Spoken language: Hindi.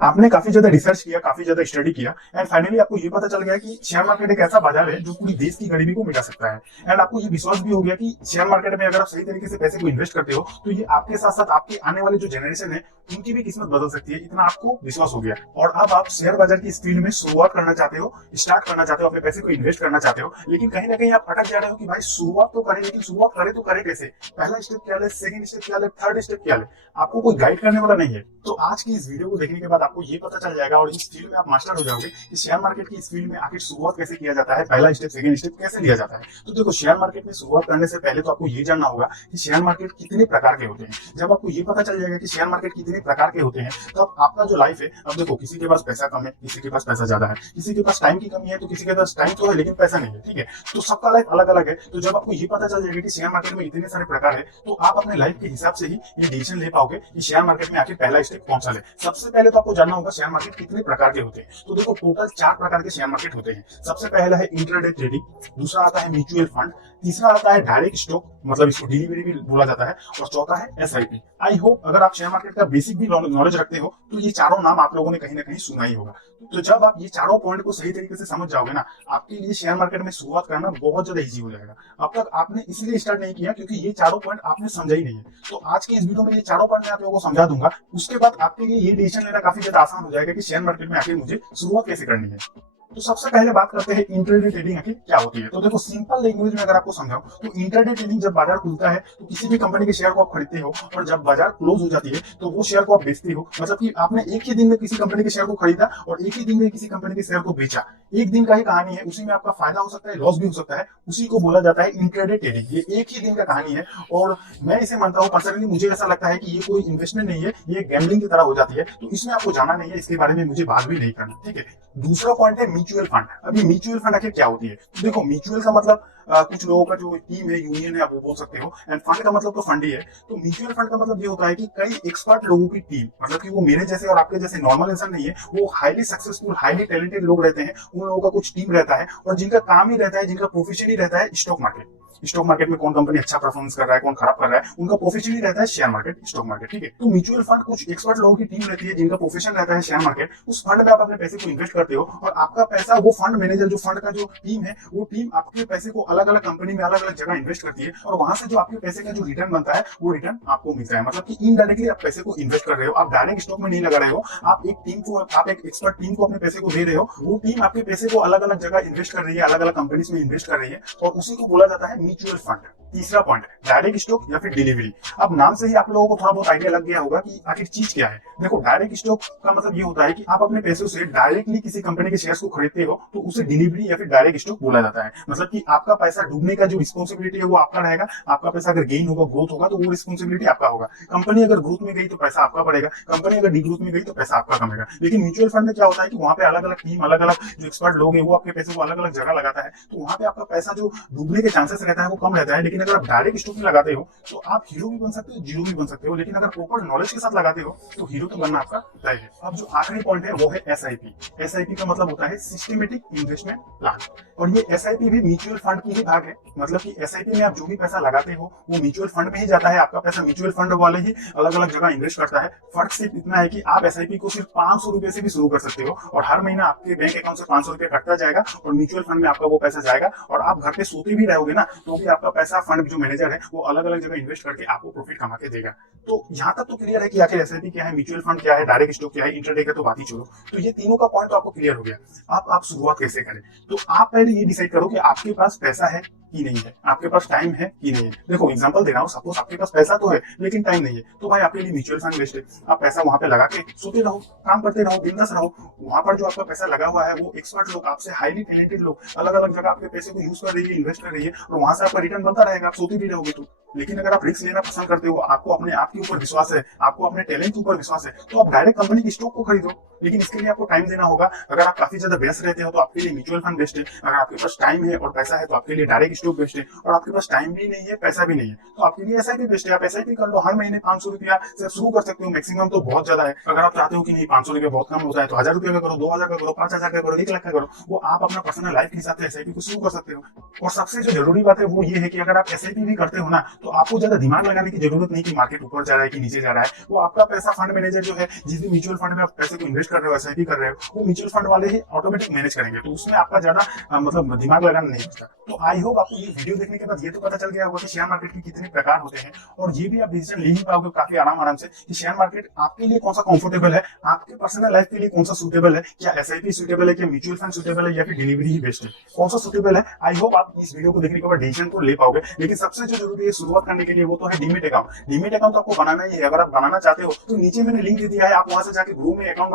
आपने काफी ज्यादा रिसर्च किया, काफी ज्यादा स्टडी किया एंड फाइनली आपको ये पता चल गया कि शेयर मार्केट एक ऐसा बाजार है जो पूरी देश की गरीबी को मिटा सकता है। एंड आपको ये विश्वास भी हो गया कि शेयर मार्केट में अगर आप सही तरीके से पैसे को इन्वेस्ट करते हो तो ये आपके साथ साथ आपके आने वाले जो जनरेशन है उनकी भी किस्मत बदल सकती है, इतना आपको विश्वास हो गया। और अब आप शेयर बाजार की इस फील्ड में शुरुआत करना चाहते हो, स्टार्ट करना चाहते हो, अपने पैसे को इन्वेस्ट करना चाहते हो, लेकिन कहीं ना कहीं आप अटक जा रहे हो कि भाई शुरुआत तो करें, लेकिन शुरुआत करें तो करें कैसे, पहला स्टेप क्या ले, सेकंड स्टेप क्या ले, थर्ड स्टेप क्या ले, आपको कोई गाइड करने वाला नहीं है। तो आज की इस वीडियो को देखने के बाद आपको ये पता चल जाएगा और इस फील्ड में आप मास्टर हो जाओगे कि शेयर मार्केट की इस फील्ड में आखिर शुरुआत कैसे किया जाता है, पहला स्टेप सेकंड स्टेप कैसे लिया जाता है। तो देखो, शेयर मार्केट में शुरुआत करने से पहले तो आपको ये जानना होगा कि शेयर मार्केट कितने प्रकार के होते हैं। जब आपको ये पता चल जाएगा कि शेयर मार्केट कितने प्रकार के होते हैं, तो आपका जो लाइफ है, अब देखो किसी के पास पैसा कम है, किसी के पास पैसा ज्यादा है, किसी के पास टाइम की कमी है, तो किसी के पास टाइम तो है लेकिन पैसा नहीं है, ठीक है। तो सबका लाइफ अलग अलग है। तो जब आपको ये पता चल जाएगा कि शेयर मार्केट में इतने सारे प्रकार है, तो आप अपने लाइफ के हिसाब से ही ये डिसीजन ले पाओगे कि शेयर मार्केट में आखिर पहला स्टेप कौन सा ले। सबसे पहले तो आपको जानना होगा शेयर मार्केट कितने प्रकार के होते हैं। तो देखो, टोटल 4 प्रकार के शेयर मार्केट होते हैं। सबसे पहला है इंट्राडे ट्रेडिंग, दूसरा आता है म्यूचुअल फंड, तीसरा आता है डायरेक्ट स्टॉक, मतलब इसको डिलीवरी भी बोला जाता है, और चौथा है एसआईपी। आई होप अगर आप शेयर मार्केट का बेसिक भी नॉलेज रखते हो तो ये चारों नाम आप लोगों ने कहीं ना कहीं सुना ही होगा। तो जब आप ये चारों पॉइंट को सही तरीके से समझ जाओगे ना, आपके लिए शेयर मार्केट में शुरुआत करना बहुत ज्यादा इजी हो जाएगा। अब तक आपने इसलिए स्टार्ट नहीं किया क्योंकि ये चारों पॉइंट आपने समझा ही नहीं है। तो आज की इस वीडियो में ये चारों पॉइंट मैं आप लोगों को समझा दूंगा। उसके बाद आपके लिए ये डिसीजन लेना काफी ज्यादा आसान हो जाएगा कि शेयर मार्केट में आखिर मुझे शुरुआत कैसे करनी है। तो सबसे पहले बात करते हैं इंट्राडे ट्रेडिंग आखिर क्या होती है। तो देखो, सिंपल लैंग्वेज में अगर आपको समझाऊं तो इंट्राडे ट्रेडिंग, जब बाजार खुलता है तो किसी भी कंपनी के शेयर को आप खरीदते हो, और जब बाजार क्लोज हो जाती है तो वो शेयर को आप बेचते हो। मतलब कि आपने एक ही दिन में किसी कंपनी के शेयर को खरीदा और एक ही दिन में किसी कंपनी के शेयर को बेचा। एक दिन का ही कहानी है, उसी में आपका फायदा हो सकता है, लॉस भी हो सकता है। उसी को बोला जाता है इंट्राडे ट्रेडिंग। ये एक ही दिन का कहानी है और मैं इसे मानता हूँ, पर्सनली मुझे ऐसा लगता है कि ये कोई इन्वेस्टमेंट नहीं है, ये गैम्बलिंग की तरह हो जाती है। तो इसमें आपको जाना नहीं है, इसके बारे में मुझे बात भी नहीं करना, ठीक है। दूसरा पॉइंट है म्यूचुअल फंड। अभी म्यूचुअल फंड आखिर क्या होती है। तो देखो, म्यूचुअल का मतलब कुछ लोगों का जो टीम है, यूनियन है, आप वो बोल सकते हो, एंड फंड का मतलब तो फंड ही है। तो म्यूचुअल फंड का मतलब ये होता है कि कई एक्सपर्ट लोगों की टीम, मतलब कि वो मेरे जैसे और आपके जैसे नॉर्मल इंसान नहीं है, वो हाईली सक्सेसफुल, हाईली टैलेंटेड लोग रहते हैं। उन लोगों का कुछ टीम रहता है और जिनका काम ही रहता है, जिनका प्रोफेशन ही रहता है स्टॉक मार्केट। स्टॉक मार्केट में कौन कंपनी अच्छा परफॉर्मेंस कर रहा है, कौन खराब कर रहा है, उनका प्रोफेशन ही रहता है शेयर मार्केट, स्टॉक मार्केट, ठीक है। तो म्यूचुअल फंड कुछ एक्सपर्ट लोगों की टीम रहती है जिनका प्रोफेशन रहता है शेयर मार्केट। उस फंड में आप अपने पैसे को इन्वेस्ट करते हो और आपका पैसा, वो फंड मैनेजर, जो फंड का जो टीम है, वो टीम आपके पैसे को अलग अलग कंपनी में अलग अलग जगह इन्वेस्ट करती है और वहां से जो आपके पैसे का जो रिटर्न बनता है वो रिटर्न आपको मिलता है। मतलब कि इनडायरेक्टली आप पैसे को इन्वेस्ट कर रहे हो, आप डायरेक्ट स्टॉक में नहीं लगा रहे हो, आप एक टीम को, आप एक एक्सपर्ट टीम को अपने पैसे को दे रहे हो। वो टीम आपके पैसे को अलग अलग जगह इन्वेस्ट कर रही है, अलग अलग कंपनीज में इन्वेस्ट कर रही है, और उसी को बोला जाता है म्यूचुअल फंड। तीसरा पॉइंट, डायरेक्ट स्टॉक या फिर डिलीवरी। अब नाम से ही आप लोगों को थोड़ा बहुत आइडिया लग गया होगा कि आखिर चीज क्या है। देखो, डायरेक्ट स्टॉक का मतलब ये होता है कि आप अपने पैसों से डायरेक्टली किसी कंपनी के शेयर्स को खरीदते हो, तो उसे डिलीवरी या फिर डायरेक्ट स्टॉक बोला जाता है। मतलब कि आपका पैसा डूबने का जो रिस्पॉन्सिबिलिटी है वो आपका रहेगा। आपका पैसा अगर गेन होगा, ग्रोथ होगा, तो वो रिस्पॉन्सिबिलिटी आपका होगा। कंपनी अगर ग्रोथ में गई तो पैसा आपका बढ़ेगा, कंपनी अगर डिग्रोथ में गई तो पैसा आपका कमेगा। लेकिन म्यूचुअल फंड में क्या होता है कि वहां पे अलग अलग टीम, अलग अलग जो एक्सपर्ट लोग हैं, वो आपके पैसे को अलग अलग जगह लगाता है। तो वहां पे आपका पैसा जो डूबने के चांसेस रहता है वो कम रहता है। लेकिन अगर आप डायरेक्ट स्टॉक लगाते हो तो आप हीरो भी बन सकते हो, जीरो भी बन सकते हो। लेकिन अगर प्रॉपर नॉलेज के साथ लगाते हो तो हीरो तो बनना आपका तय है। अब जो आखिरी पॉइंट है वो है एसआईपी। एसआईपी का मतलब होता है सिस्टमेटिक इन्वेस्टमेंट प्लान, और ये एसआईपी भी म्यूचुअल फंड की ही भाग है। मतलब कि एसआईपी में आप जो भी पैसा लगाते हो वो म्यूचुअल फंड में ही जाता है। आपका पैसा म्यूचुअल फंड वाले ही अलग अलग जगह इन्वेस्ट करता है। फर्क सिर्फ इतना है कि आप एसआईपी को सिर्फ 500 रुपए से भी शुरू कर सकते हो और हर महीना आपके बैंक अकाउंट से 500 रुपए कटता जाएगा और म्यूचुअल फंड में आपका वो पैसा जाएगा। और आप घर पे सोते भी रहोगे ना, तो भी आपका पैसा फंड जो मैनेजर है वो अलग अलग जगह इन्वेस्ट करके आपको प्रॉफिट कमा के देगा। तो यहाँ तक तो क्लियर है कि आखिर एसआईपी क्या है, म्यूचुअल फंड क्या है, डायरेक्ट स्टॉक क्या है, इंट्राडे का तो बात ही छोड़ो। तो ये तीनों का पॉइंट तो आपको क्लियर हो गया। आप शुरुआत कैसे करें। तो आप पहले ये डिसाइड करो कि आपके पास पैसा है कि नहीं है, आपके पास टाइम है कि नहीं है। देखो, एग्जांपल दे रहा हूँ, सपोज आपके पास पैसा तो है लेकिन टाइम नहीं है, तो भाई आपके लिए म्यूचुअल फंड बेस्ट है। आप पैसा वहां पे लगा के सोते रहो, काम करते रहो, बिंदास रहो। वहां पर जो आपका पैसा लगा हुआ है वो एक्सपर्ट लोग, आपसे हाईली टैलेंटेड लोग अलग अलग जगह आपके पैसे को यूज कर रही है, इन्वेस्ट कर रही है, और वहां से आपका रिटर्न बनता रहेगा, आप सोते भी रहोगे। तो लेकिन अगर आप रिस्क लेना पसंद करते हो, आपको अपने आप के ऊपर विश्वास है, आपको अपने टैलेंट के ऊपर विश्वास है, तो आप डायरेक्ट कंपनी की स्टॉक को खरीदो। लेकिन इसके लिए आपको टाइम देना होगा। अगर आप काफी ज्यादा व्यस्त रहते हो तो आपके लिए म्यूचुअल फंड बेस्ट है। अगर आपके पास टाइम है और पैसा है तो आपके लिए डायरेक्ट स्टॉक बेस्ट है और आपके पास टाइम भी नहीं है, पैसा भी नहीं है, तो आपके लिए एसआईपी बेस्ट है। आप एसआईपी कर लो, हर महीने 500 रुपया से शुरू कर सकते हो। मैक्सिमम तो बहुत ज्यादा है। अगर आप चाहते हो कि नहीं 500 रुपया बहुत कम होता है तो 1000 रुपया का करो, 2000 का करो, 5000 का करो, 1 लाख का करो, वो आप अपना पर्सनल लाइफ के हिसाब से एसआईपी को शुरू कर सकते हो। और सबसे जो जरूरी बात है वो ये है कि अगर आप एसआईपी भी करते हो ना, तो आपको ज्यादा दिमाग लगाने की जरूरत नहीं कि मार्केट ऊपर जा रहा है कि नीचे जा रहा है। वो आपका पैसा फंड मैनेजर जो है, जिस भी म्यूचुअल फंड में आप पैसे को इन्वेस्ट कर रहे हो, एसआईपी कर रहे हो, वो म्यूचुअल फंड वाले ही ऑटोमेटिक मैनेज करेंगे, तो उसमें आपका ज्यादा मतलब दिमाग लगाना नहीं होता। तो आई होप आपको ये वीडियो देखने के बाद ये तो पता चल गया होगा कि शेयर मार्केट के कितने प्रकार होते हैं, और ये भी आप डिसीजन ले ही पाओगे काफी आराम से कि शेयर मार्केट आपके लिए कौन सा कंफर्टेबल है, आपके पर्सनल लाइफ के लिए कौन सा सूटेबल है, क्या एसआईपी सूटेबल है, क्या म्यूचुअल फंड सूटेबल है, या फिर डिलीवरी ही बेस्ट है, कौन सा सूटेबल है। आई होप आप इस वीडियो को देखने के बाद डिसीजन को ले पाओगे। लेकिन सबसे जो जरूरी है शुरुआत करने के लिए वो तो है डीमेट अकाउंट। डीमेट अकाउंट आपको बनाना ही है। अगर आप बनाना चाहते हो तो नीचे मैंने लिंक दे दिया है, आप वहां से जाके ग्रुप में अकाउंट